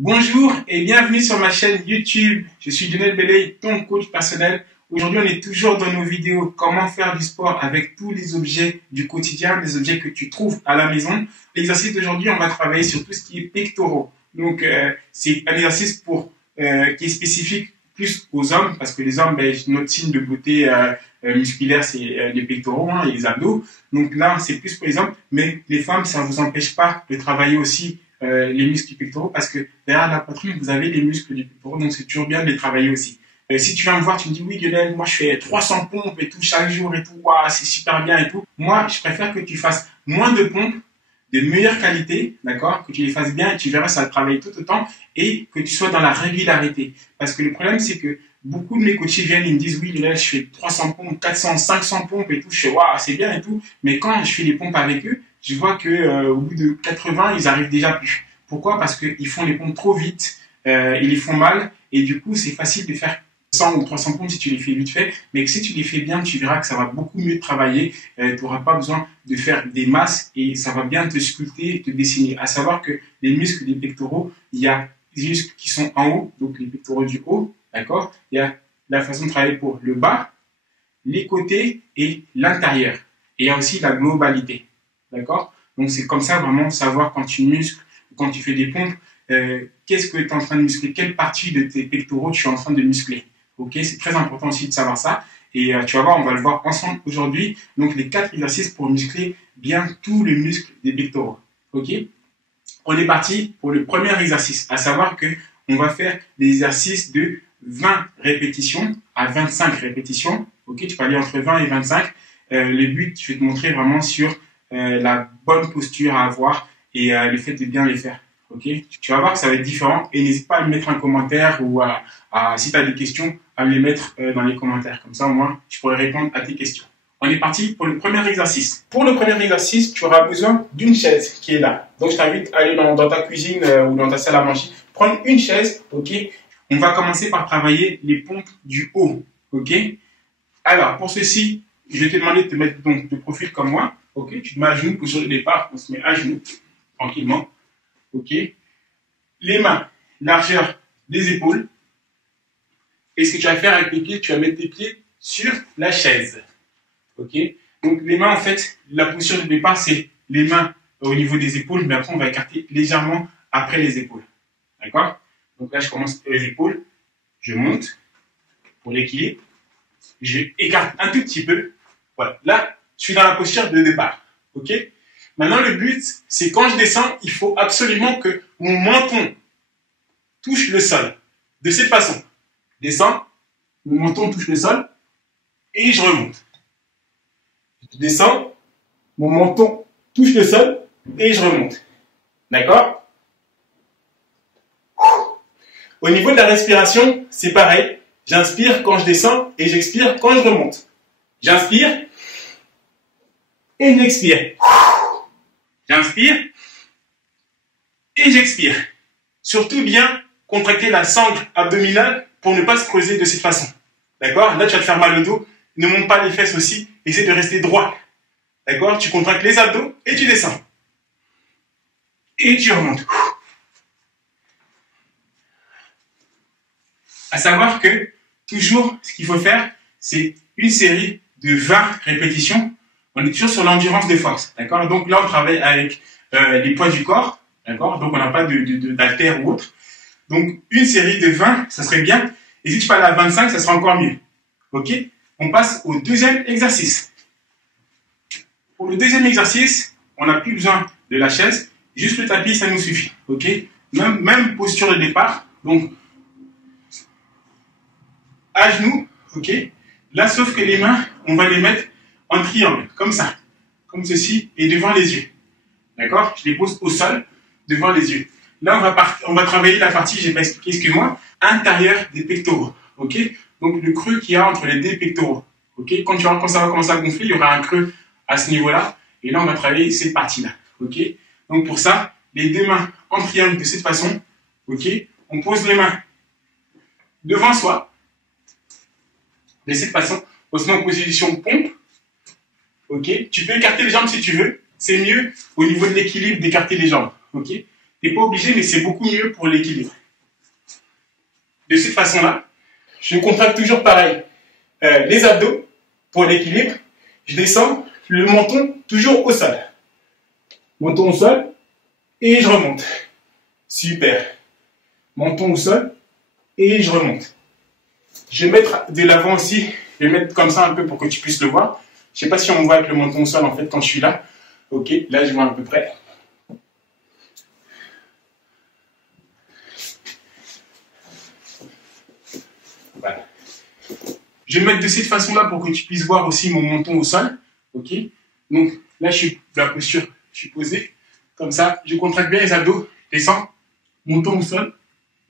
Bonjour et bienvenue sur ma chaîne YouTube. Je suis Lionel Belay, ton coach personnel. Aujourd'hui, on est toujours dans nos vidéos comment faire du sport avec tous les objets du quotidien, des objets que tu trouves à la maison. L'exercice d'aujourd'hui, on va travailler sur tout ce qui est pectoraux. Donc, c'est un exercice qui est spécifique plus aux hommes parce que les hommes, notre signe de beauté musculaire, c'est les pectoraux et les abdos. Donc là, c'est plus pour les hommes, mais les femmes, ça ne vous empêche pas de travailler aussi les muscles du pectoraux parce que derrière la poitrine, vous avez les muscles du pectoraux, donc c'est toujours bien de les travailler aussi. Si tu viens me voir, tu me dis oui Lionel, moi je fais 300 pompes et tout chaque jour et tout, wow, c'est super bien et tout. Moi, je préfère que tu fasses moins de pompes, de meilleure qualité, d'accord, que tu les fasses bien et tu verras ça va travailler tout autant et que tu sois dans la régularité. Parce que le problème c'est que beaucoup de mes coachés viennent et me disent oui Lionel, je fais 300 pompes, 400, 500 pompes et tout, je fais waouh, c'est bien et tout, mais quand je fais les pompes avec eux, je vois que au bout de 80, ils arrivent déjà plus. Pourquoi? Parce qu'ils font les pompes trop vite, ils les font mal et du coup c'est facile de faire 100 ou 300 pompes si tu les fais vite fait, mais que si tu les fais bien, tu verras que ça va beaucoup mieux travailler, tu n'auras pas besoin de faire des masses et ça va bien te sculpter, te dessiner. À savoir que les muscles des pectoraux, il y a des muscles qui sont en haut, donc les pectoraux du haut, d'accord? Il y a la façon de travailler pour le bas, les côtés et l'intérieur. Et il y a aussi la globalité, d'accord? Donc c'est comme ça vraiment savoir quand tu muscles, quand tu fais des pompes, qu'est-ce que tu es en train de muscler, quelle partie de tes pectoraux tu es en train de muscler. Ok, c'est très important aussi de savoir ça. Et tu vas voir, on va le voir ensemble aujourd'hui. Donc, les 4 exercices pour muscler bien tous les muscles des pectoraux. Ok, on est parti pour le premier exercice, à savoir que on va faire des exercices de 20 répétitions à 25 répétitions. Ok, tu peux aller entre 20 et 25. Le but, je vais te montrer vraiment sur la bonne posture à avoir et le fait de bien les faire. Ok, tu vas voir que ça va être différent et n'hésite pas à me mettre un commentaire ou si tu as des questions, à me les mettre dans les commentaires. Comme ça, au moins, je pourrai répondre à tes questions. On est parti pour le premier exercice. Pour le premier exercice, tu auras besoin d'une chaise qui est là. Donc, je t'invite à aller dans ta cuisine ou dans ta salle à manger, prendre une chaise, ok. On va commencer par travailler les pompes du haut, ok. Alors, pour ceci, je vais te demander de te mettre donc de profil comme moi, ok. Tu te mets à genoux, position de départ, on se met à genoux, tranquillement. Ok, les mains, largeur des épaules. Et ce que tu vas faire avec tes pieds, tu vas mettre tes pieds sur la chaise. Ok, donc les mains, en fait, la position de départ, c'est les mains au niveau des épaules, mais après, on va écarter légèrement après les épaules. D'accord? Donc là, je commence les épaules, je monte pour l'équilibre, je écarte un tout petit peu. Voilà, là, je suis dans la posture de départ. Ok? Maintenant, le but, c'est quand je descends, il faut absolument que mon menton touche le sol. De cette façon. Je descends, mon menton touche le sol et je remonte. Je descends, mon menton touche le sol et je remonte. D'accord? Au niveau de la respiration, c'est pareil. J'inspire quand je descends et j'expire quand je remonte. J'inspire et j'expire. J'inspire et j'expire. Surtout bien contracter la sangle abdominale pour ne pas se creuser de cette façon. D'accord? Là, tu vas te faire mal au dos. Ne monte pas les fesses aussi. Essaie de rester droit. D'accord? Tu contractes les abdos et tu descends. Et tu remontes. À savoir que, toujours, ce qu'il faut faire, c'est une série de 20 répétitions. On est toujours sur l'endurance de force. D'accord? Donc là, on travaille avec les poids du corps. D'accord? Donc, on n'a pas d'haltère ou autre. Donc, une série de 20, ça serait bien. Et si tu peux aller à 25, ça sera encore mieux. Ok? On passe au deuxième exercice. Pour le deuxième exercice, on n'a plus besoin de la chaise. Juste le tapis, ça nous suffit. Ok? Même posture de départ. Donc, à genoux. Ok? Là, sauf que les mains, on va les mettre en triangle. Comme ça. Comme ceci. Et devant les yeux. D'accord? Je les pose au sol, devant les yeux. Là, on va travailler la partie, j'ai pas expliqué, excuse-moi, intérieure des pectoraux. Ok? Donc, le creux qu'il y a entre les deux pectoraux. Ok? Quand ça va commencer à gonfler, il y aura un creux à ce niveau-là. Et là, on va travailler cette partie-là. Ok? Donc, pour ça, les deux mains en triangle de cette façon. Ok? On pose les mains devant soi. De cette façon. On se met en position pompe. Ok? Tu peux écarter les jambes si tu veux. C'est mieux au niveau de l'équilibre d'écarter les jambes. Ok? Tu n'es pas obligé, mais c'est beaucoup mieux pour l'équilibre. De cette façon-là, je contracte toujours pareil. Les abdos pour l'équilibre. Je descends le menton toujours au sol. Menton au sol et je remonte. Super. Menton au sol et je remonte. Je vais mettre de l'avant aussi. Je vais mettre comme ça un peu pour que tu puisses le voir. Je ne sais pas si on voit avec le menton au sol en fait quand je suis là. Ok, là je vois à peu près. Voilà. Je vais le mettre de cette façon-là pour que tu puisses voir aussi mon menton au sol. Ok. Donc là, je suis dans la posture, je suis posé. Comme ça, je contracte bien les abdos, je descends, menton au sol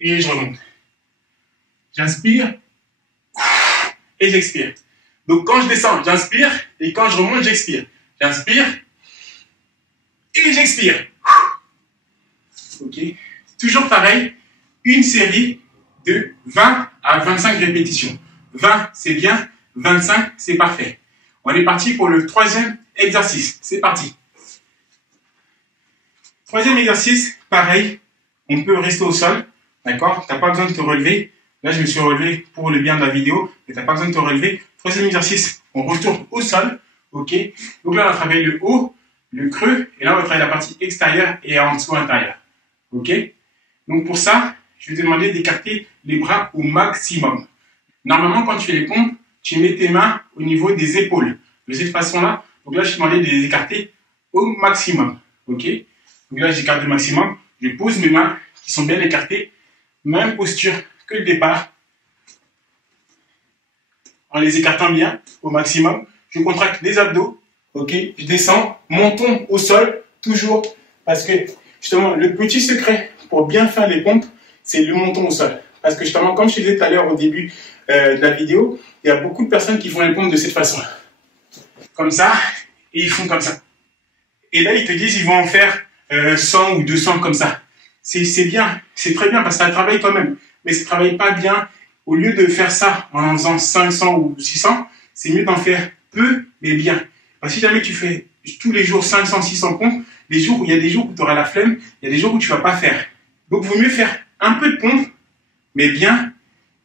et je remonte. J'inspire et j'expire. Donc quand je descends, j'inspire et quand je remonte, j'expire. J'inspire et j'expire. Ok. Toujours pareil, une série de 20 à 25 répétitions. 20, c'est bien. 25, c'est parfait. On est parti pour le troisième exercice. C'est parti. Troisième exercice, pareil. On peut rester au sol. D'accord? Tu n'as pas besoin de te relever. Là, je me suis relevé pour le bien de la vidéo. Mais tu n'as pas besoin de te relever. Troisième exercice, on retourne au sol. Ok? Donc là, on va travailler le haut, le creux. Et là, on va travailler la partie extérieure et en dessous intérieure. Ok? Donc pour ça, je vais te demander d'écarter les bras au maximum. Normalement, quand tu fais les pompes, tu mets tes mains au niveau des épaules. De cette façon-là, donc là, je te demandais de les écarter au maximum. Ok? Donc là, j'écarte le maximum. Je pose mes mains qui sont bien écartées. Même posture que le départ. En les écartant bien au maximum. Je contracte les abdos. Ok? Je descends, menton au sol, toujours. Parce que, justement, le petit secret pour bien faire les pompes, c'est le menton au sol. Parce que justement, comme je te disais tout à l'heure au début de la vidéo, il y a beaucoup de personnes qui font les pompes de cette façon. Comme ça, et ils font comme ça. Et là, ils te disent, ils vont en faire 100 ou 200 comme ça. C'est bien, c'est très bien parce que ça travaille quand même. Mais ça ne travaille pas bien. Au lieu de faire ça en faisant 500 ou 600, c'est mieux d'en faire peu, mais bien. Parce que si jamais tu fais tous les jours 500, 600 pompes, il y a des jours où tu auras la flemme, il y a des jours où tu ne vas pas faire. Donc, il vaut mieux faire un peu de pompes, mais bien,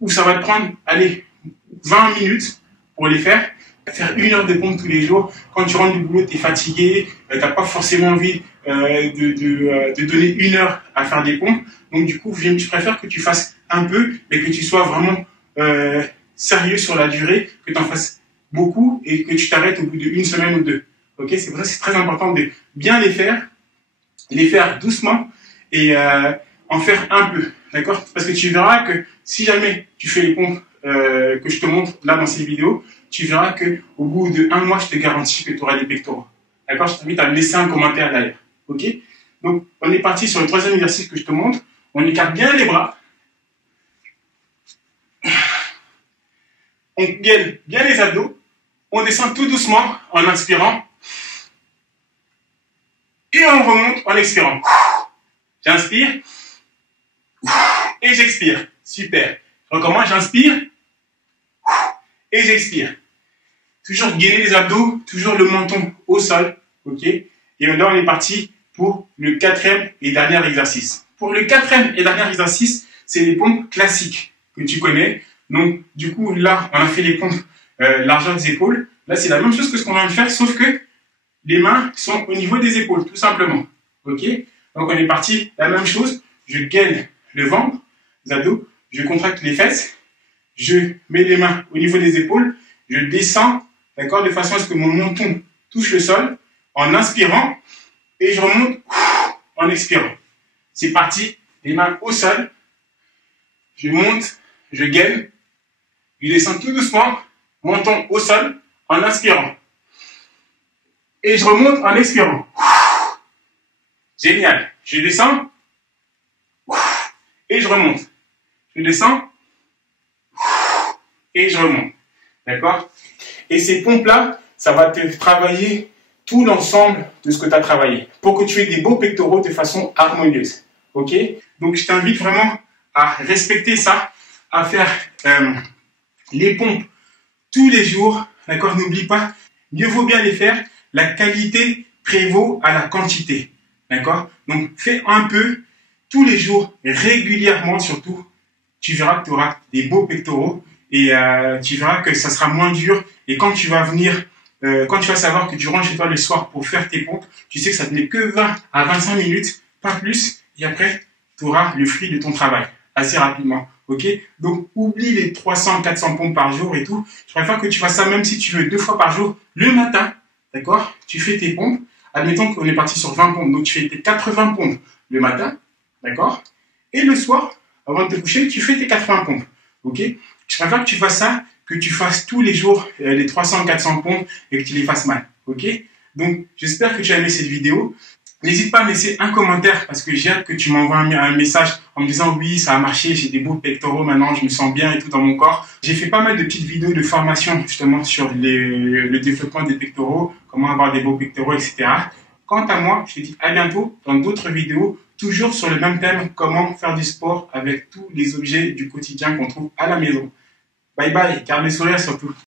où ça va te prendre, allez, 20 minutes pour les faire. Faire 1 heure de pompe tous les jours. Quand tu rentres du boulot, tu es fatigué, tu n'as pas forcément envie de donner 1 heure à faire des pompes. Donc du coup, je préfère que tu fasses un peu, mais que tu sois vraiment sérieux sur la durée, que tu en fasses beaucoup et que tu t'arrêtes au bout d'1 semaine ou 2. Ok, c'est pour ça que c'est très important de bien les faire doucement et en faire un peu. D'accord? Parce que tu verras que si jamais tu fais les pompes que je te montre là dans cette vidéo, tu verras que au bout de 1 mois, je te garantis que tu auras des pectoraux. D'accord? Je t'invite à me laisser un commentaire d'ailleurs. Ok? Donc, on est parti sur le troisième exercice que je te montre. On écarte bien les bras. On gaine bien les abdos. On descend tout doucement en inspirant. Et on remonte en expirant. J'inspire. Et j'expire. Super. Je recommence, j'inspire. Et j'expire. Toujours gainer les abdos, toujours le menton au sol. Ok? Et là, on est parti pour le quatrième et dernier exercice. Pour le quatrième et dernier exercice, c'est les pompes classiques que tu connais. Donc, du coup, là, on a fait les pompes largeur des épaules. Là, c'est la même chose que ce qu'on vient de faire, sauf que les mains sont au niveau des épaules, tout simplement. Ok? Donc, on est parti, la même chose. Je gaine le ventre, les abdos, je contracte les fesses, je mets les mains au niveau des épaules, je descends, d'accord, de façon à ce que mon menton touche le sol en inspirant et je remonte en expirant. C'est parti, les mains au sol, je monte, je gaine, je descends tout doucement, menton au sol en inspirant. Et je remonte en expirant. Génial. Je descends et je remonte. Je descends et je remonte. D'accord? Et ces pompes-là, ça va te travailler tout l'ensemble de ce que tu as travaillé pour que tu aies des beaux pectoraux de façon harmonieuse. Ok? Donc, je t'invite vraiment à respecter ça, à faire les pompes tous les jours. D'accord? N'oublie pas, mieux vaut bien les faire. La qualité prévaut à la quantité. D'accord? Donc, fais un peu, tous les jours, régulièrement surtout, tu verras que tu auras des beaux pectoraux et tu verras que ça sera moins dur. Et quand tu vas venir, quand tu vas savoir que tu rentres chez toi le soir pour faire tes pompes, tu sais que ça te met que 20 à 25 minutes, pas plus. Et après, tu auras le fruit de ton travail assez rapidement. Ok? Donc, oublie les 300, 400 pompes par jour et tout. Je préfère que tu fasses ça même si tu veux 2 fois par jour, le matin. D'accord? Tu fais tes pompes. Admettons qu'on est parti sur 20 pompes. Donc, tu fais tes 80 pompes le matin. D'accord? Et le soir, avant de te coucher, tu fais tes 80 pompes. Ok? Je préfère que tu fasses ça, que tu fasses tous les jours les 300, 400 pompes et que tu les fasses mal. Ok? Donc, j'espère que tu as aimé cette vidéo. N'hésite pas à me laisser un commentaire parce que j'ai hâte que tu m'envoies un message en me disant oui, ça a marché, j'ai des beaux pectoraux maintenant, je me sens bien et tout dans mon corps. J'ai fait pas mal de petites vidéos de formation justement sur le développement des pectoraux, comment avoir des beaux pectoraux, etc. Quant à moi, je te dis à bientôt dans d'autres vidéos, toujours sur le même thème, comment faire du sport avec tous les objets du quotidien qu'on trouve à la maison. Bye bye, garde le sourire surtout.